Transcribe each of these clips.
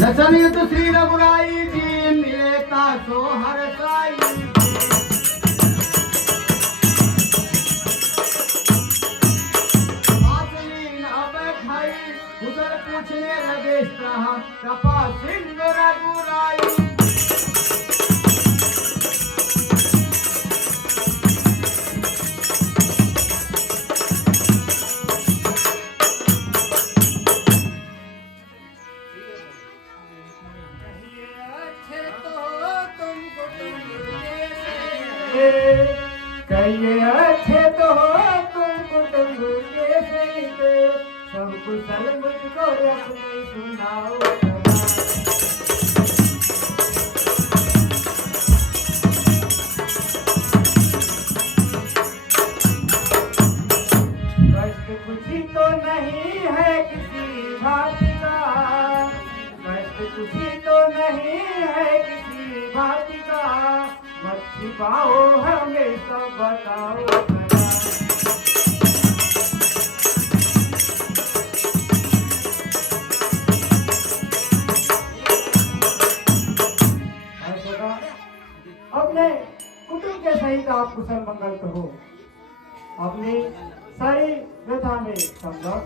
लसन युद्ध श्री रघुराई जी मिले तासो हर साई उधर पूछने लगे कपा सिंह रघुराई कहिए अच्छे तो हो तुम कुटुंब के सहित सब कुशल मुझको अपने सुनाओ कष्ट खुशी तो नहीं है किसी भांति का कष्ट खुशी तो नहीं है किसी भांति का मत छिपाओ हमें सब बताओ अपने कुटुंब के सहित आप कुशल मंगल तो हो अपनी सारी व्यथा में समझो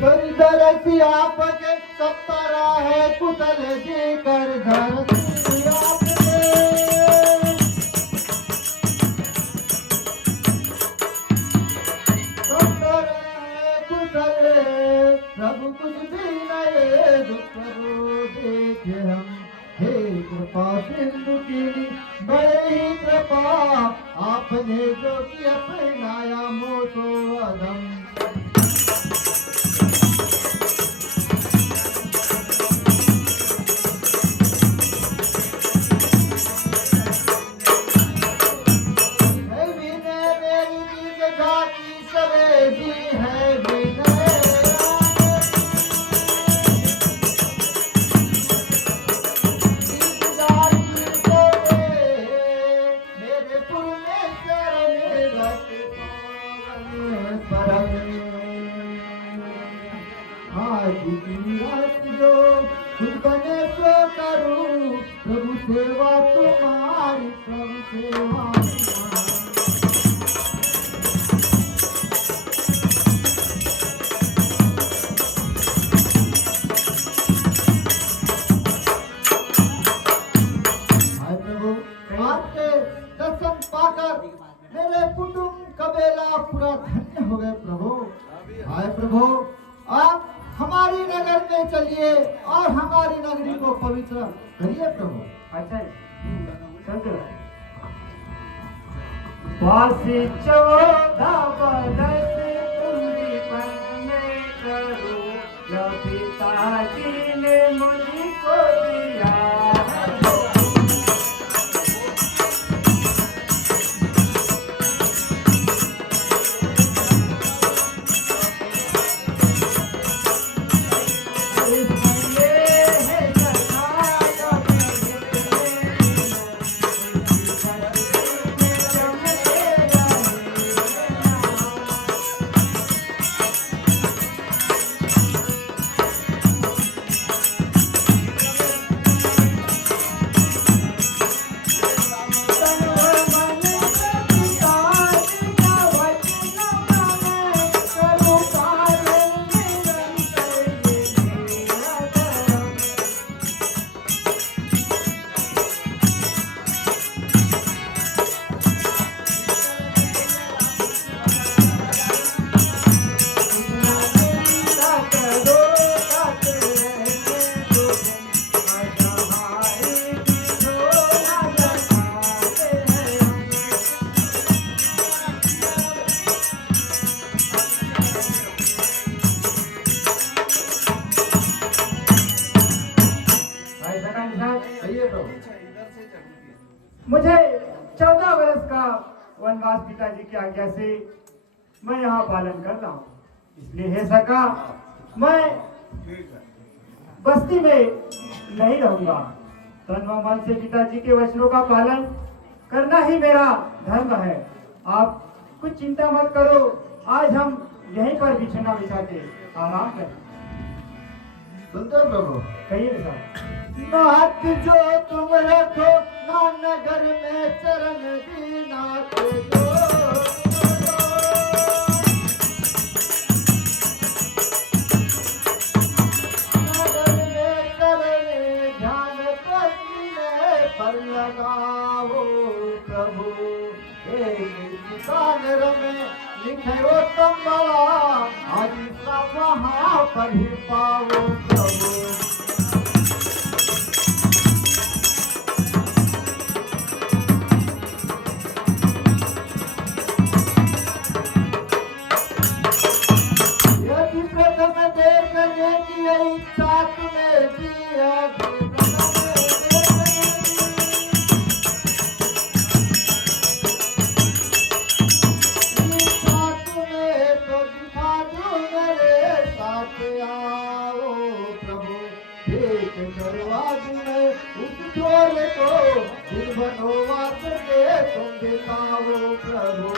प्रभु दरसी आपके सप्तारा है कुशल जी कर धरती आपके सप्तारा है कुशल प्रभु कुछ भी नए दुख रो देखे हम हे कृपा सिंधु की बड़े ही कृपा आपने जो कि अपनाया मोसो अदम प्रभु सेवा तुम्हारी प्रभु सेवा आपके दर्शन पाकर मेरे कुटुंब कबीला पूरा धन्य हो गए प्रभु। हाय प्रभु आप हमारी नगर में चलिए और हमारी नगरी को पवित्र करिए प्रभु। अच्छा चलते वासी 14 बरस पूरी पन में करूं जब पिताजी ने मुझको दिया मुझे 14 वर्ष का वनवास पिताजी की आज्ञा से मैं यहाँ पालन कर रहा हूँ, इसलिए हे सका मैं बस्ती में नहीं रहूंगा। तन मन से पिताजी के वचनों का पालन करना ही मेरा धर्म है। आप कुछ चिंता मत करो, आज हम यहीं पर बिछना बिछाते आराम करें। सुनते हो प्रभु? कहिए साहब। नाथ जो तुम रखो ना नगर में चरण दीनाथ जो नगर में चरण ध्यान पसीने पर लगाओ प्रभु एक किसान रमे लिखे वो तुम बड़ा आज सब वहाँ पर ही पाओ प्रभु। यदि प्रथम देखने की इच्छा तुम्हें दी है इच्छा तुम्हें तो दिखा दो मेरे साथ आओ प्रभु ठीक करवा दूं मैं उस छोरे को दिन बनवा करके तुम दिखाओ प्रभु।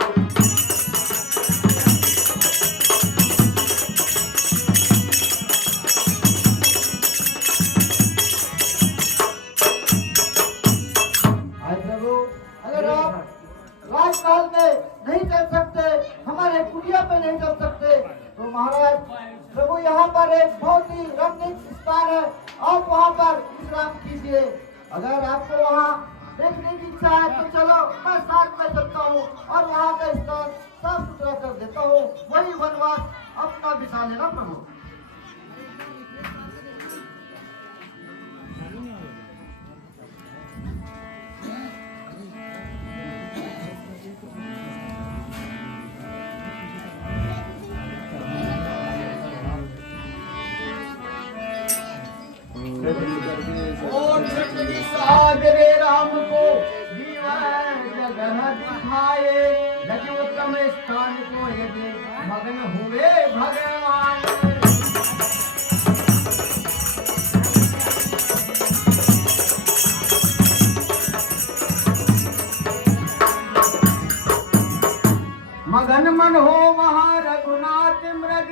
अगर आप राजकाल में नहीं चल सकते, हमारे कुटिया पे नहीं चल सकते, तो महाराज प्रभु यहाँ पर एक बहुत ही रमणीक स्थान है, आप वहाँ पर विश्राम कीजिए। अगर आपको वहाँ देखने की इच्छा है तो चलो, मैं साथ में चलता हूँ और वहाँ का स्थान साफ सुथरा कर देता हूँ, वही वनवास अपना बिता लेना प्रभु। और सागरे राम को जीवन जगह दिखाए लगे उत्तम स्थान को यदि मगन हुए भगवान। मगन मन हो वहाँ रघुनाथ मृग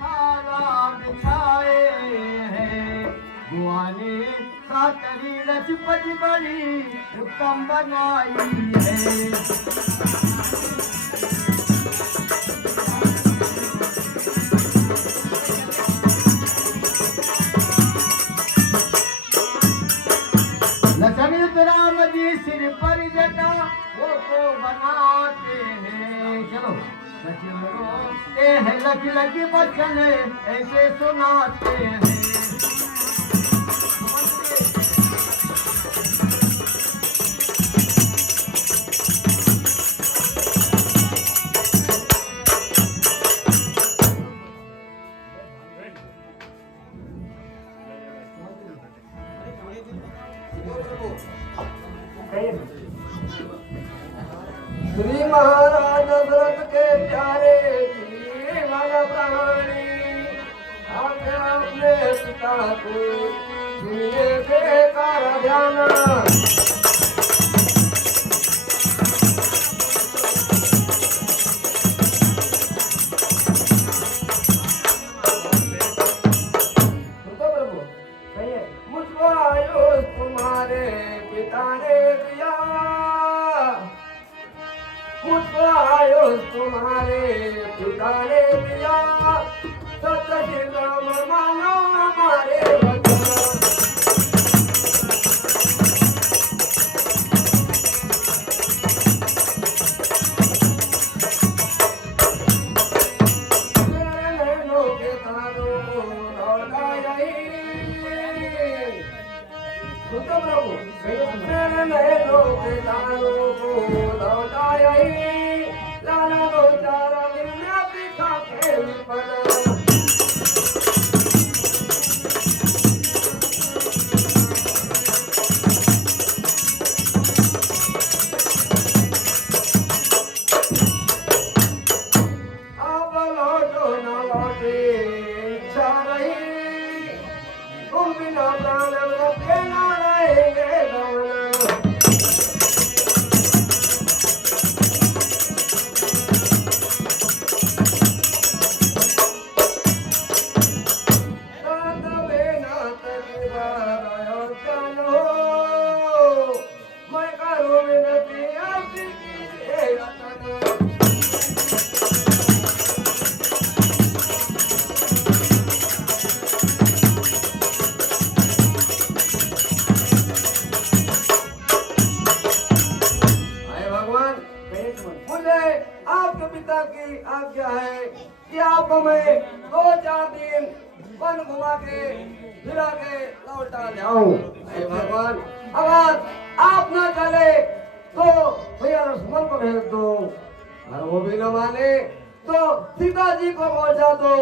शाला बिछाए हैं गुआने सातरी रचपत बड़ी उत्तम बनवाई है। लखन राम जी सिर पर जटा वो को बनाते हैं, चलो सचिव रोते हैं लख लख बचन ऐसे सुनाते हैं। श्री महाराज दशरथ के प्यारे जीवन प्राणी आगे अपने पिता को सुनिए बेकार ध्यान। मुझको आयुष तुम्हारे पिता ने दिया, मुझको आयुष तुम्हारे पिता ने दिया, सत्य राम मानो हमारे वचन। नैनों के तारों को लौटाई प्रभु, मेरे नैनों के तारों को लौटाई, लाला दो चारा दिन में दिखा के विपद। अब लौटो न लौटे इच्छा रही, तुम बिना प्राण रखे न रहेंगे गमन। Thank you. आपके पिता की आज्ञा है कि आप हमें 2-4 दिन वन घुमा के फिरा के लौटा ले आओ। हे भगवान, अगर आप ना चले तो भैया लक्ष्मण को भेज दो, और वो भी न माने तो सीता जी को पहुंचा दो,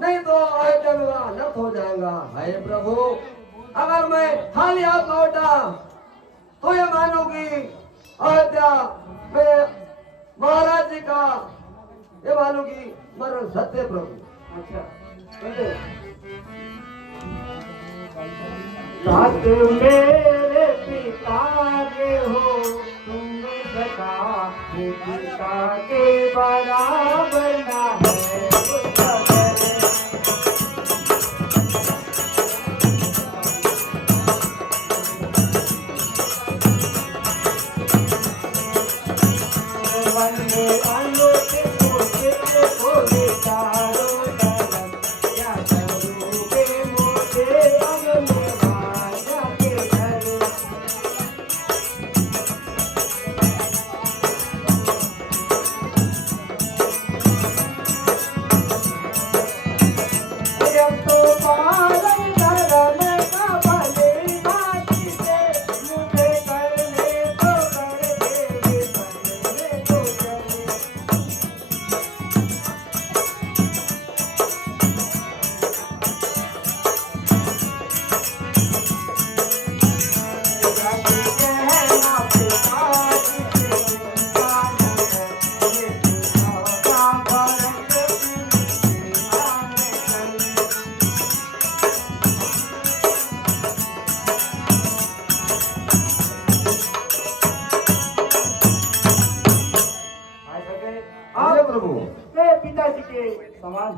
नहीं तो अयोध्या में अनर्थ हो जाएगा। हे प्रभु, अगर मैं खाली हाथ लौटा तो ये मानो कि अयोध्या में महाराज जी का ये मानो कि मरण सत्य। प्रभु अच्छा मेरे पिता के हो तुम सका पिता के बराबर ना है। पिताजी के समान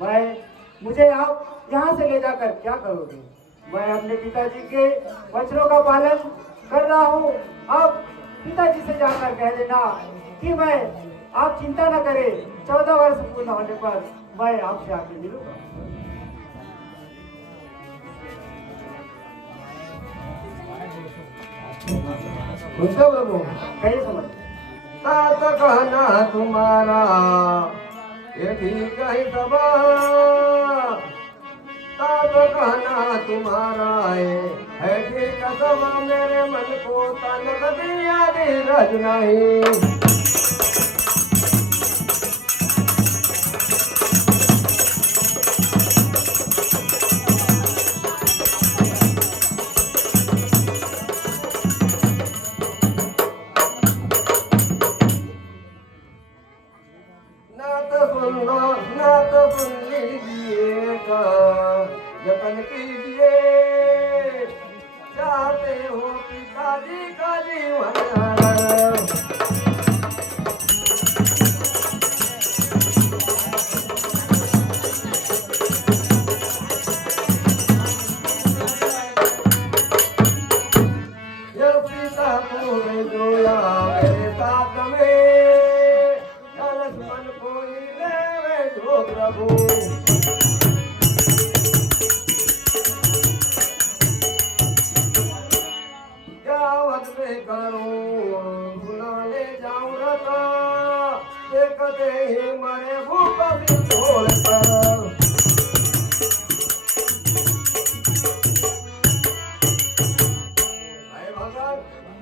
मैं मुझे आप यहाँ से ले जाकर क्या करोगे? मैं अपने पिताजी के वचनों का पालन कर रहा हूँ। अब पिताजी से जाकर कह देना कि मैं आप चिंता न करें, 14 वर्ष पूर्ण होने पर मैं आपसे आके मिलूंगा। कहीं समझ तात कहना तुम्हारा ये ठीक है सबा, तात कहना तुम्हारा है ठीक सबा, मेरे मन को तन दिया धीरज नहीं। नात सुन लीजिएगा जतन कीजिए, चाहते हो पिताजी का जीवन ये पिता को जोया मेरे साथ में, मन को ले जो प्रभु। क्या वक्त में करूं बुलाने जाऊं रता, देखते ही मरे भूख ढोल पर। भगवान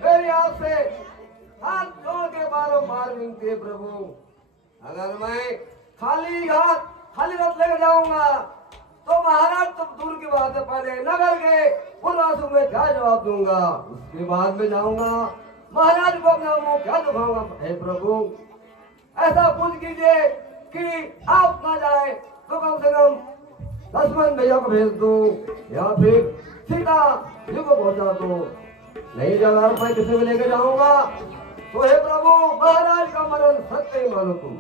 मेरी आपसे हाथ जोड़ के बारंबार विनती है प्रभु, अगर मैं खाली रथ लेकर जाऊंगा तो महाराज तो दूर की बात है, पहले नगर के पुरासों में क्या जवाब दूंगा, उसके बाद में जाऊंगा महाराज को अपना मुंह क्या दिखाऊंगा। हे प्रभु, ऐसा पूछ कीजिए कि आप ना जाए तो कम से कम लक्ष्मण भैया को भेज दो या फिर सीता जी को पहुंचा दो, नहीं जाना मैं किसी को लेकर जाऊंगा तो हे प्रभु महाराज का मरण सत्य ही मानो तुम।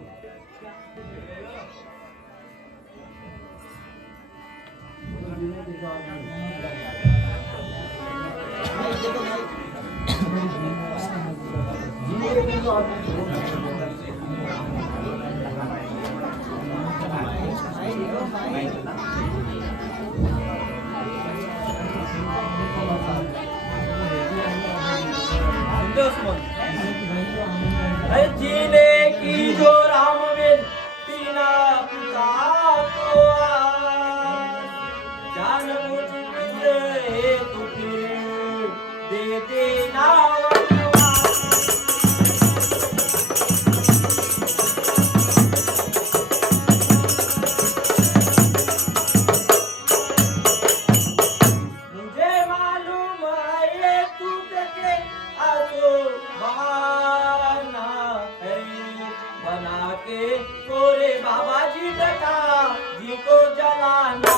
जीने की जो रे कोरे बाबा जी जटा जी को जलाना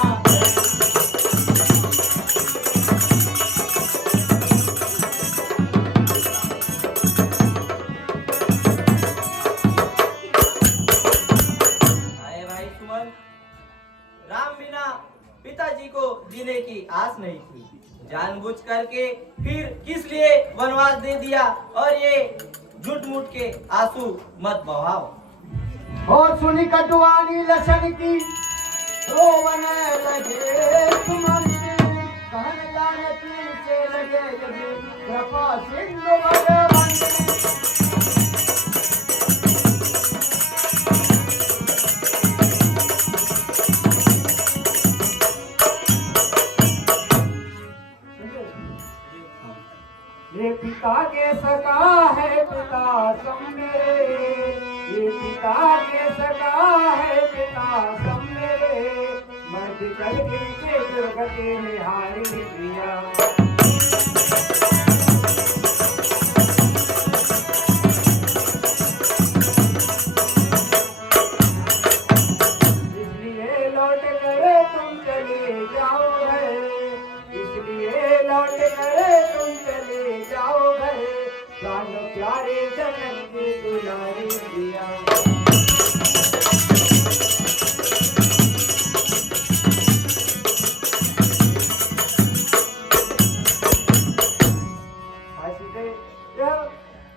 आए भाई सुमन राम बिना पिताजी को जीने की आस नहीं थी जानबूझ करके फिर किस लिए वनवास दे दिया और ये झूठ मूठ के आंसू मत बहाओ और सुनी कटवानी लसन की रोवन लगे सुमन कहन जानकी से लगे जब कृपा सिंधु भगवान ये पिता के सका है पिता सम मेरे ये पिता के सका है पिता सम मेरे मर्द चल के दुर्गति में हारी दिया इसलिए लौट कर तुम चले जाओ घर इसलिए लौट कर तुम चले जाओ घर प्राण प्यारे जगत के दुलारी दिया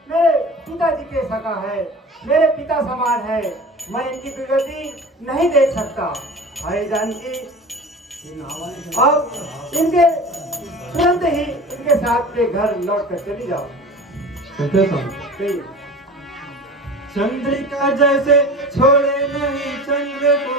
मेरे पिताजी के सगा है मेरे पिता समान है मैं इनकी दुर्गति नहीं देख सकता भाई जानकी अब इनके तुरंत ही इनके साथ के घर लौट कर चली जाओ चंद्रिका जैसे छोड़े नहीं चंद्र को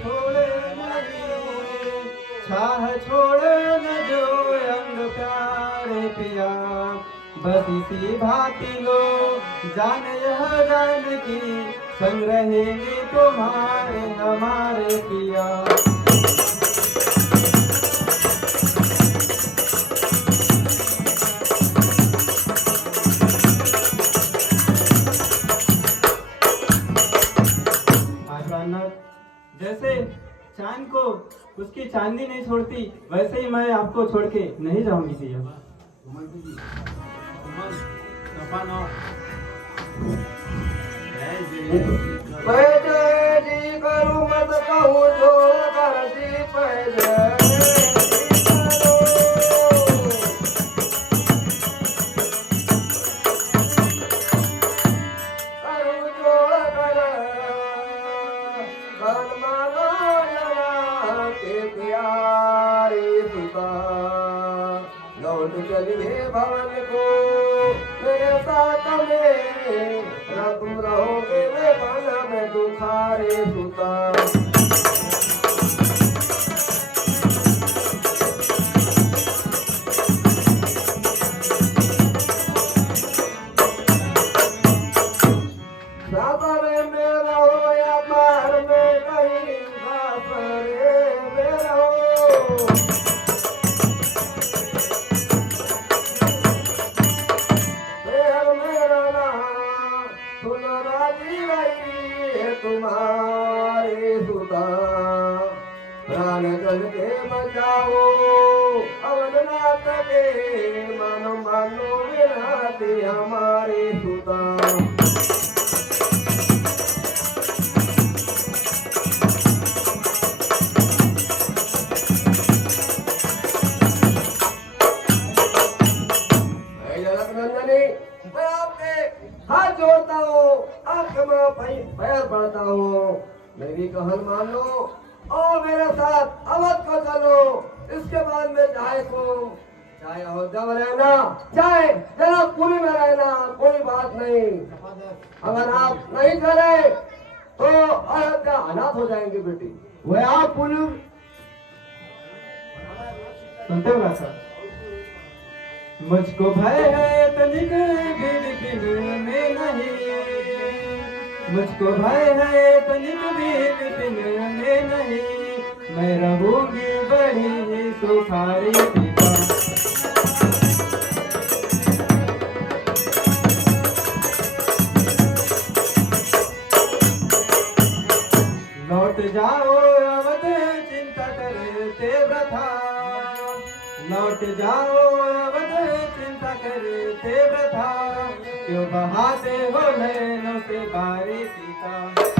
छोड़े नहीं छाह छोड़े न जो अंग प्यारे पिया बस इसी भांति लो जान यह जान की संग रहेंगे तुम्हारे हमारे पिया जैसे चांद को उसकी चांदनी नहीं छोड़ती वैसे ही मैं आपको छोड़ के नहीं जाऊंगी पिया पैदे जी करू मत कहूँ जो कर दी पैदे लौट चलिए भवन को मेरे साथ में तुम रहोगे मैं बना में दुखारे सुता तुम्हारे सुता प्राण जल के बचाओ अवधनाथ के मानो मानो विनाती हमारे सुता मैं आपके हाथ जोड़ता हूँ आपके पैर पड़ता हूँ मेरी कहल मान लो और मेरे साथ अवध को चलो इसके बाद में चाहे तुम चाहे अयोध्या में रहना चाहे जनकपुरी में रहना कोई बात नहीं अगर आप नहीं करे तो अयोध्या अनाथ हो जाएंगे बेटी वह आप पुनः सुनते हो सर मुझको भय है तनिक भी विपिन में नहीं मुझको भय है तनिक भी विपिन में नहीं मैं रहूंगी बड़ी ही सुखारी पिता। लौट जाओ अवध चिंता करते वृथा, लौट जाओ अवध चिंता करते वृथा, क्यों बहाते हो नैनों से बारी सीता।